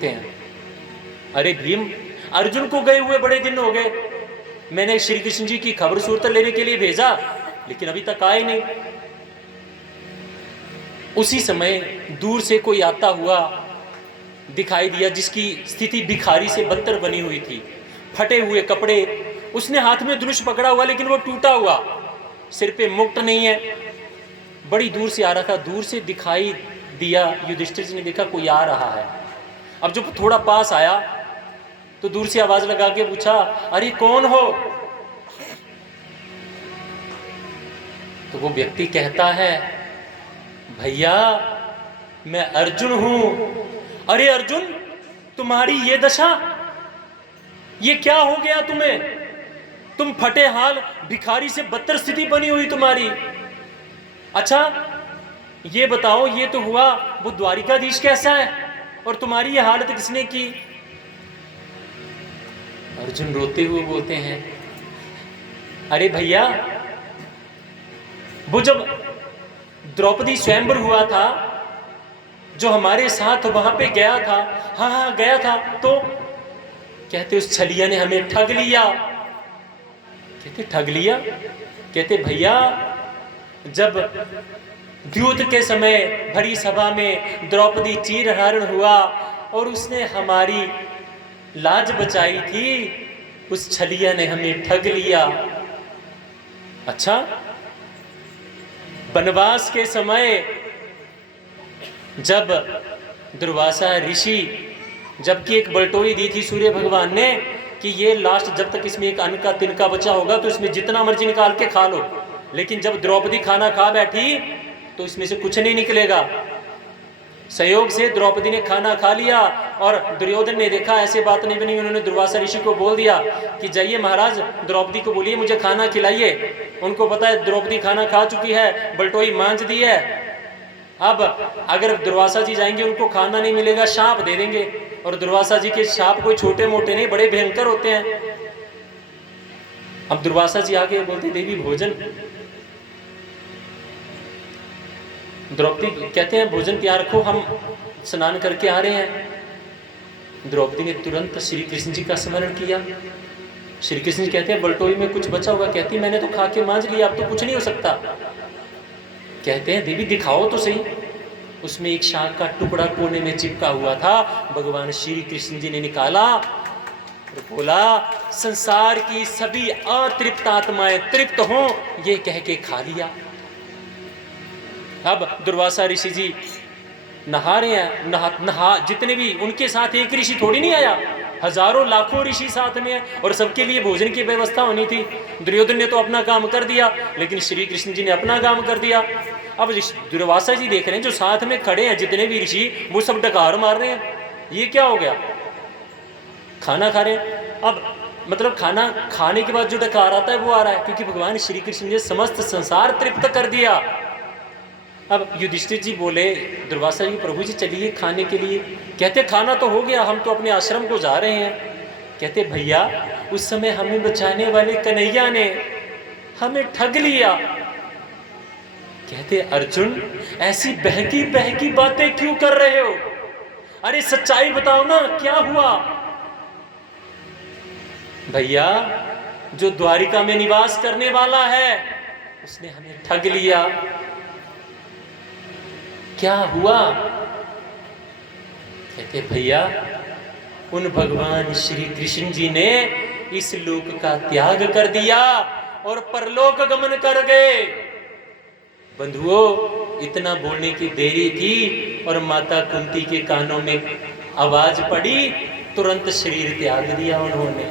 पूछते हैं, अरे भीम, अर्जुन को गए हुए बड़े दिन हो गए, मैंने श्री कृष्ण जी की खबर सूरत लेने के लिए भेजा, लेकिन अभी तक आए नहीं। उसी समय दूर से कोई आता हुआ दिखाई दिया, जिसकी स्थिति भिखारी से बदतर बनी हुई थी, फटे हुए कपड़े, उसने हाथ में धनुष पकड़ा हुआ लेकिन वो टूटा हुआ, सिर पे मुकुट नहीं है, बड़ी दूर से आ रहा था। दूर से दिखाई दिया, युधिष्ठिर जी ने देखा कोई आ रहा है। अब जब थोड़ा पास आया तो दूर से आवाज लगा के पूछा, अरे कौन हो? तो वो व्यक्ति कहता है, भैया मैं अर्जुन हूं। अरे अर्जुन, तुम्हारी ये दशा, ये क्या हो गया तुम्हें? तुम फटे हाल, भिखारी से बदतर स्थिति बनी हुई तुम्हारी। अच्छा ये बताओ, ये तो हुआ, वो द्वारिकाधीश कैसा है और तुम्हारी ये हालत किसने की? अर्जुन रोते हुए बोलते हैं, अरे भैया, वो जब द्रौपदी स्वयंवर हुआ था, जो हमारे साथ वहां पे गया था, हाँ गया था, तो कहते उस छलिया ने हमें ठग लिया। कहते ठग लिया? कहते भैया, जब द्यूत के समय भरी सभा में द्रौपदी चीरहरण हुआ और उसने हमारी लाज बचाई थी, उस छलिया ने हमें ठग लिया। अच्छा, वनवास के समय जब दुर्वासा ऋषि, जबकि एक बलटोई दी थी सूर्य भगवान ने कि ये लास्ट, जब तक इसमें एक अन्न का तिनका बचा होगा तो इसमें जितना मर्जी निकाल के खा लो, लेकिन जब द्रौपदी खाना खा बैठी तो इसमें से कुछ नहीं निकलेगा। सहयोग से द्रौपदी ने खाना खा लिया और दुर्योधन ने देखा ऐसे बात नहीं बनी, उन्होंने दुर्वासा ऋषि को बोल दिया कि जाइए महाराज, द्रौपदी को बोलिए मुझे खाना खिलाइए। उनको पता है द्रौपदी खाना खा चुकी है, बलटोई मांझ दी है। अब अगर दुर्वासा जी जाएंगे, उनको खाना नहीं मिलेगा, शाप दे देंगे, और दुर्वासा जी के शाप कोई छोटे मोटे नहीं, बड़े भयंकर होते हैं। अब दुर्वासा जी आगे बोलते, देवी भोजन। द्रौपदी कहते हैं भोजन तैयार रखो, हम स्नान करके आ रहे हैं। द्रौपदी ने तुरंत श्री कृष्ण जी का स्मरण किया। श्री कृष्ण जी कहते हैं बलटोई में कुछ बचा होगा? कहती मैंने तो खा के मांझ लिया, अब तो कुछ नहीं हो सकता। कहते हैं देवी दिखाओ तो सही। उसमें एक शाख का टुकड़ा कोने में चिपका हुआ था, भगवान श्री कृष्ण जी ने निकाला और बोला, संसार की सभी अतृप्त आत्माएं तृप्त हों, ये कह के खा लिया। अब दुर्वासा ऋषि जी नहा रहे हैं, नहा जितने भी उनके साथ एक ऋषि थोड़ी नहीं आया, हजारों लाखों ऋषि साथ में है और सबके लिए भोजन की व्यवस्था होनी थी। दुर्योधन ने तो अपना काम कर दिया, लेकिन श्री कृष्ण जी ने अपना काम कर दिया। अब दुर्वासा जी देख रहे हैं जो साथ में खड़े हैं जितने भी ऋषि, वो सब डकार मार रहे हैं, ये क्या हो गया? खाना खा रहे हैं। अब मतलब खाना खाने के बाद जो डकार आता है वो आ रहा है, क्योंकि भगवान श्री कृष्ण ने समस्त संसार तृप्त कर दिया। अब युधिष्ठिर जी बोले दुर्वासा जी, प्रभु जी चलिए खाने के लिए। कहते खाना तो हो गया, हम तो अपने आश्रम को जा रहे हैं। कहते भैया, उस समय हमें बचाने वाले कन्हैया ने हमें ठग लिया। कहते अर्जुन, ऐसी बहकी बहकी बातें क्यों कर रहे हो? अरे सच्चाई बताओ ना, क्या हुआ? भैया, जो द्वारिका में निवास करने वाला है उसने हमें ठग लिया। क्या हुआ? कहते भैया, उन भगवान श्री कृष्ण जी ने इस लोक का त्याग कर दिया और परलोक गमन कर गए। बंधुओं, इतना बोलने की देरी थी और माता कुंती के कानों में आवाज पड़ी, तुरंत शरीर त्याग दिया उन्होंने।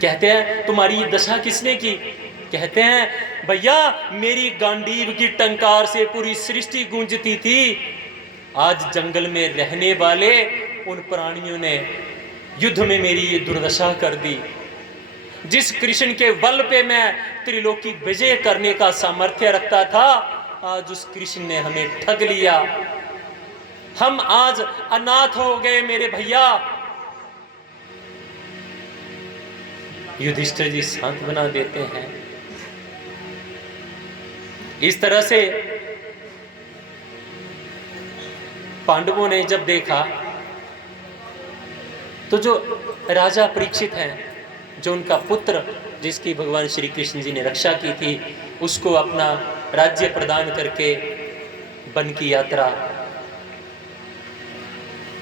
कहते हैं तुम्हारी ये दशा किसने की? कहते हैं भैया, मेरी गांडीव की टंकार से पूरी सृष्टि गूंजती थी। आज जंगल में रहने वाले उन प्राणियों ने युद्ध में मेरी ये दुर्दशा कर दी। जिस कृष्ण के बल पे मैं त्रिलोकी विजय करने का सामर्थ्य रखता था, आज उस कृष्ण ने हमें ठग लिया। हम आज अनाथ हो गए मेरे भैया। युधिष्ठिर जी शांत बना देते हैं। इस तरह से पांडवों ने जब देखा तो जो राजा परीक्षित हैं, जो उनका पुत्र जिसकी भगवान श्री कृष्ण जी ने रक्षा की थी, उसको अपना राज्य प्रदान करके वन की यात्रा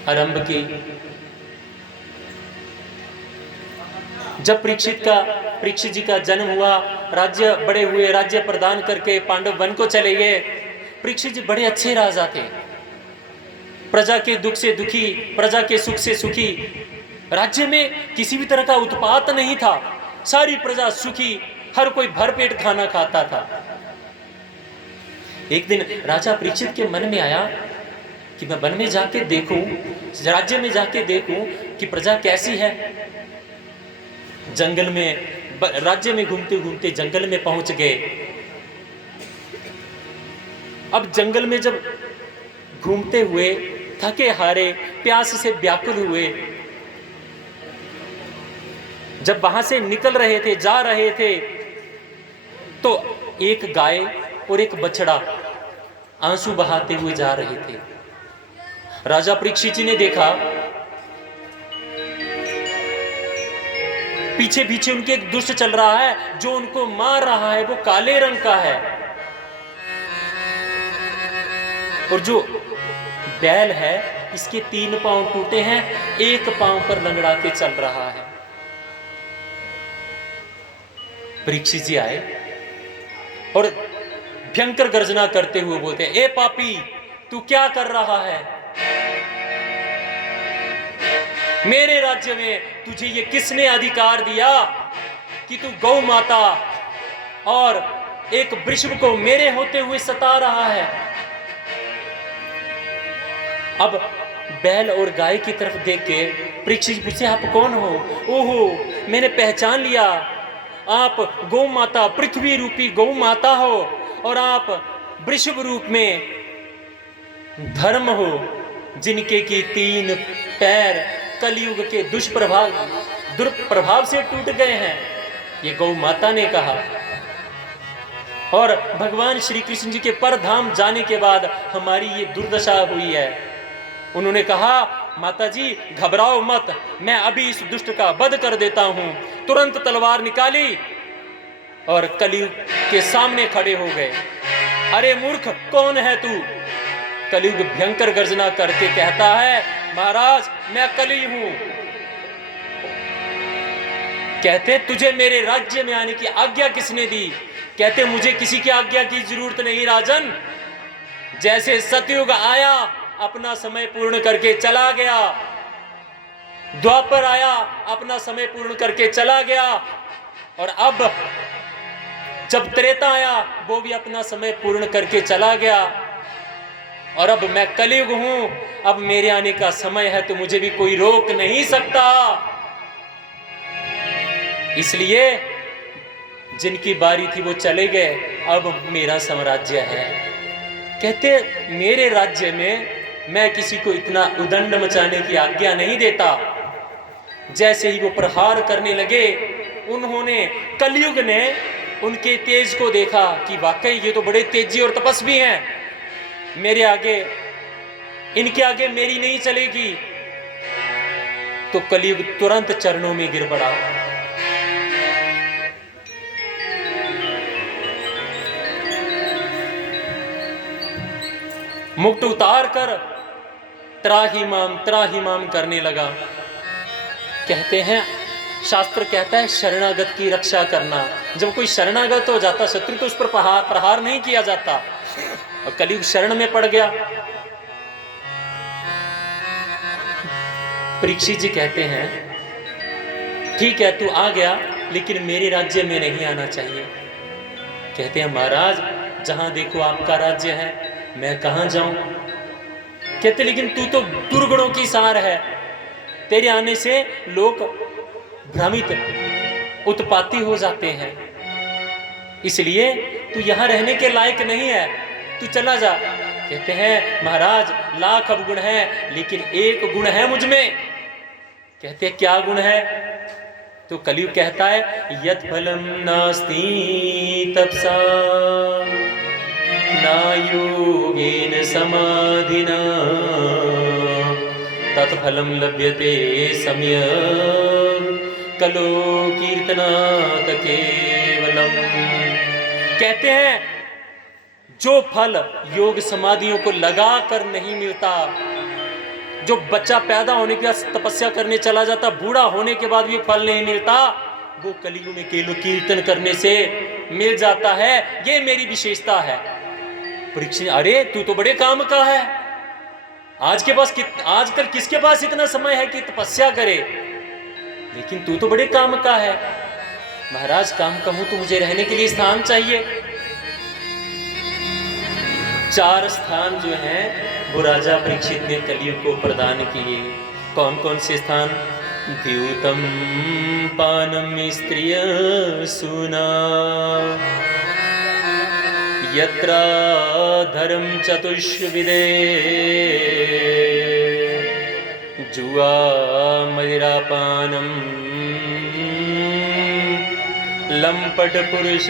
आरंभ की। जब परीक्षित जी का जन्म हुआ, राज्य बड़े हुए, राज्य प्रदान करके पांडव वन को चले गए। परीक्षित जी बड़े अच्छे राजा थे, प्रजा के दुख से दुखी, प्रजा के सुख से सुखी। राज्य में किसी भी तरह का उत्पात नहीं था, सारी प्रजा सुखी, हर कोई भरपेट खाना खाता था। एक दिन राजा परीक्षित के मन में आया कि मैं वन में जाके देखूं, राज्य में जाके देखूं कि प्रजा कैसी है। जंगल में, राज्य में घूमते घूमते जंगल में पहुंच गए। अब जंगल में जब घूमते हुए थके हारे, प्यास से व्याकुल हुए, जब वहां से निकल रहे थे, जा रहे थे, तो एक गाय और एक बछड़ा आंसू बहाते हुए जा रहे थे। राजा परीक्षित जी ने देखा, पीछे पीछे उनके एक दुष्ट चल रहा है, जो उनको मार रहा है वो काले रंग का है, और जो बैल है इसके 3 पांव टूटे हैं, एक पांव पर लंगड़ा के चल रहा है। परीक्षित जी आए और भयंकर गर्जना करते हुए बोलते हैं, ए पापी, तू क्या कर रहा है? मेरे राज्य में तुझे ये किसने अधिकार दिया कि तू गौ माता और एक वृषभ को मेरे होते हुए सता रहा है? अब बैल और गाय की तरफ देख के परीक्षित पूछे, आप कौन हो? ओहो, मैंने पहचान लिया, आप गौ माता, पृथ्वी रूपी गौ माता हो, और आप वृषभ रूप में धर्म हो, जिनके की 3 पैर कलयुग के दुष्प्रभाव से टूट गए हैं, ये गौ माता ने कहा। और भगवान श्री कृष्ण जी के परधाम जाने के बाद हमारी ये दुर्दशा हुई है। उन्होंने कहा, माता जी घबराओ मत, मैं अभी इस दुष्ट का वध कर देता हूं। तुरंत तलवार निकाली और कलयुग के सामने खड़े हो गए। अरे मूर्ख, कौन है तू? कलयुग भयंकर गर्जना करके कहता है, महाराज मैं कली हूं। कहते, तुझे मेरे राज्य में आने की आज्ञा किसने दी? कहते, मुझे किसी की आज्ञा की जरूरत नहीं राजन। जैसे सतयुग आया, अपना समय पूर्ण करके चला गया, द्वापर आया, अपना समय पूर्ण करके चला गया, और अब जब त्रेता आया, वो भी अपना समय पूर्ण करके चला गया, और अब मैं कलयुग हूं। अब मेरे आने का समय है, तो मुझे भी कोई रोक नहीं सकता। इसलिए जिनकी बारी थी वो चले गए, अब मेरा साम्राज्य है। कहते, मेरे राज्य में मैं किसी को इतना उदंड मचाने की आज्ञा नहीं देता। जैसे ही वो प्रहार करने लगे, उन्होंने, कलयुग ने उनके तेज को देखा कि वाकई ये तो बड़े तेजी और तपस्वी हैं, मेरे आगे, इनके आगे मेरी नहीं चलेगी। तो कलयुग तुरंत चरणों में गिर पड़ा। मुकुट उतार कर त्राहिमाम करने लगा। कहते हैं, शास्त्र कहता है शरणागत की रक्षा करना। जब कोई शरणागत हो जाता शत्रु, तो उस पर प्रहार नहीं किया जाता। और कलयुग शरण में पड़ गया। परीक्षित जी कहते हैं, ठीक है तू आ गया, लेकिन मेरे राज्य में नहीं आना चाहिए। कहते हैं, महाराज जहां देखो आपका राज्य है, मैं कहां जाऊं? कहते, लेकिन तू तो दुर्गुणों की सार है, तेरे आने से लोग भ्रमित, उत्पाती हो जाते हैं, इसलिए तू यहां रहने के लायक नहीं है, तू चला जा। कहते हैं, महाराज लाख अवगुण है, लेकिन एक गुण है मुझ में। कहते हैं, क्या गुण है? तो कलयुग कहता है, यत् फलम नास्ति तपसा ना योगेन समाधिना तत्फलं लभ्यते सम्यक् कलो कीर्तनात् केवलम। कहते हैं जो फल योग समाधियों को लगा कर नहीं मिलता, जो बच्चा पैदा होने के बाद तपस्या करने चला जाता, बूढ़ा होने के बाद भी फल नहीं मिलता, वो कलियुग में केवल कीर्तन करने से मिल जाता है। ये मेरी विशेषता है। परीक्षित, अरे तू तो बड़े काम का है, आजकल किसके पास इतना समय है कि तपस्या करे, लेकिन तू तो बड़े काम का है। महाराज काम का हूं तो मुझे रहने के लिए स्थान चाहिए। 4 स्थान जो हैं वो राजा परीक्षित ने कलियुग को प्रदान किए। कौन कौन से स्थान? द्यूतम पानम स्त्रिय सुना यत्र धर्म चतुष्विदे जुआ मदिरापानम लंपट पुरुष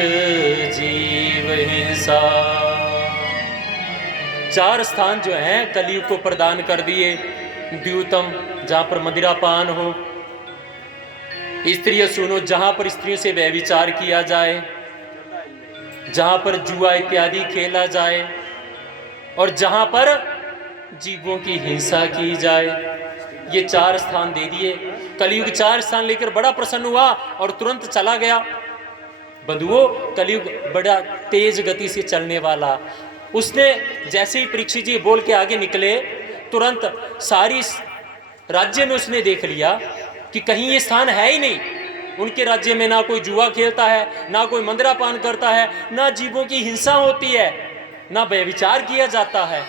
जीव हिंसा। 4 स्थान जो हैं कलियुग को प्रदान कर दिए। द्यूतम, जहां पर मदिरापान हो, स्त्रिय सुनो, जहां पर स्त्रियों से व्यभिचार किया जाए, जहां पर जुआ इत्यादि खेला जाए, और जहां पर जीवों की हिंसा की जाए। ये 4 स्थान दे दिए। कलियुग 4 स्थान लेकर बड़ा प्रसन्न हुआ और तुरंत चला गया। बंधुओं, कलियुग बड़ा तेज गति से चलने वाला। उसने जैसे ही परीक्षित जी बोल के आगे निकले, तुरंत सारी राज्य में उसने देख लिया कि कहीं ये स्थान है ही नहीं। उनके राज्य में ना कोई जुआ खेलता है, ना कोई मंदिरापान करता है, ना जीवों की हिंसा होती है, ना व्यभिचार किया जाता है।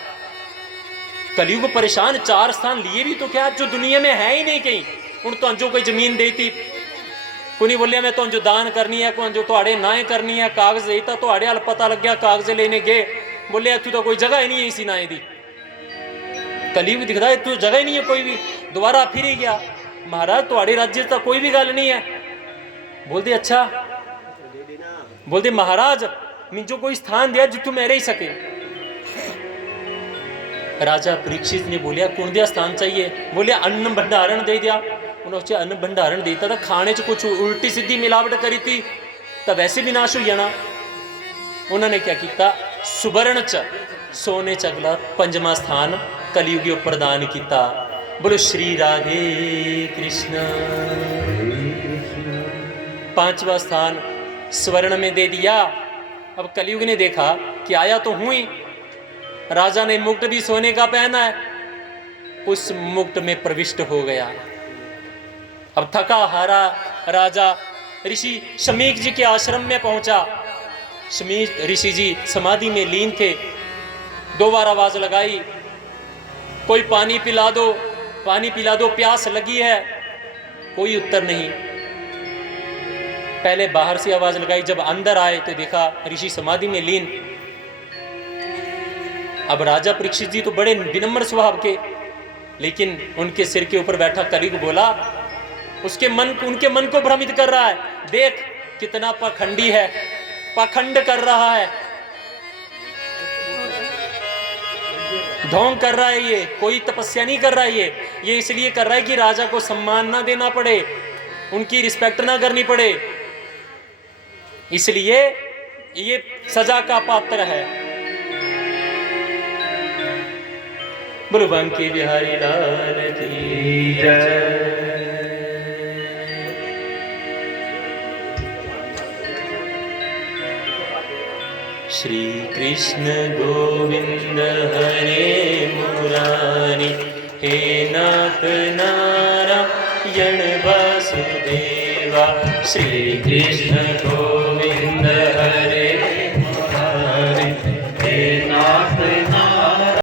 कलियुग परेशान, 4 स्थान लिए भी तो क्या, जो दुनिया में है ही नहीं कहीं। उन तो अंजो कोई जमीन देती, कोई बोलिया मैं तो अंजो दान करनी है, कोई अंजो तो नाए करनी है, कागज देता तो अल पता लग गया, कागज लेने गए, बोले तू तो कोई जगह ही नहीं है इसी नाए दी। कलियुग दिखता है तू जगह ही नहीं है कोई भी। दोबारा फिर ही गया, महाराज तुम्हारे राज्य तक कोई भी गल नहीं है। बोलते अच्छा, बोलते महाराज मुझे कोई स्थान दिया जितू मैं रह सके। राजा परीक्षित ने बोलिया कौन दिया स्थान चाहिए? बोलिया अन्न भंडारण दे दिया। उन्होंने अन्न भंडारण देता था, खाने च कुछ उल्टी सीधी मिलावट करी थी तो वैसे भी नाश हो जाना। उन्होंने क्या किया, सुवर्ण च सोने च अगला 5वां स्थान कलियुगी प्रदान किया। बोलो श्री राधे कृष्ण। 5वां स्थान स्वर्ण में दे दिया। अब कलियुग ने देखा कि आया तो हूं ही, राजा ने मुकुट भी सोने का पहना है, उस मुकुट में प्रविष्ट हो गया। अब थका हारा राजा ऋषि शमीक जी के आश्रम में पहुंचा। शमीक ऋषि जी समाधि में लीन थे। 2 बार आवाज लगाई, कोई पानी पिला दो, पानी पिला दो, प्यास लगी है। कोई उत्तर नहीं। पहले बाहर से आवाज लगाई, जब अंदर आए तो देखा ऋषि समाधि में लीन। अब राजा परीक्षित जी तो बड़े विनम्र स्वभाव के, लेकिन उनके सिर के ऊपर बैठा कलियुग बोला, उनके मन को भ्रमित कर रहा है। देख कितना पाखंडी है, पाखंड कर रहा है, ढोंग कर रहा है। ये कोई तपस्या नहीं कर रहा है, ये इसलिए कर रहा है कि राजा को सम्मान ना देना पड़े, उनकी रिस्पेक्ट ना करनी पड़े, इसलिए ये सजा का पात्र है। बोलो बंकी बिहारी लाल की जय। श्री कृष्ण गोविंद हरे मुरारी, हे नाथ नारायण वासुदेवा। श्री कृष्ण गोविंद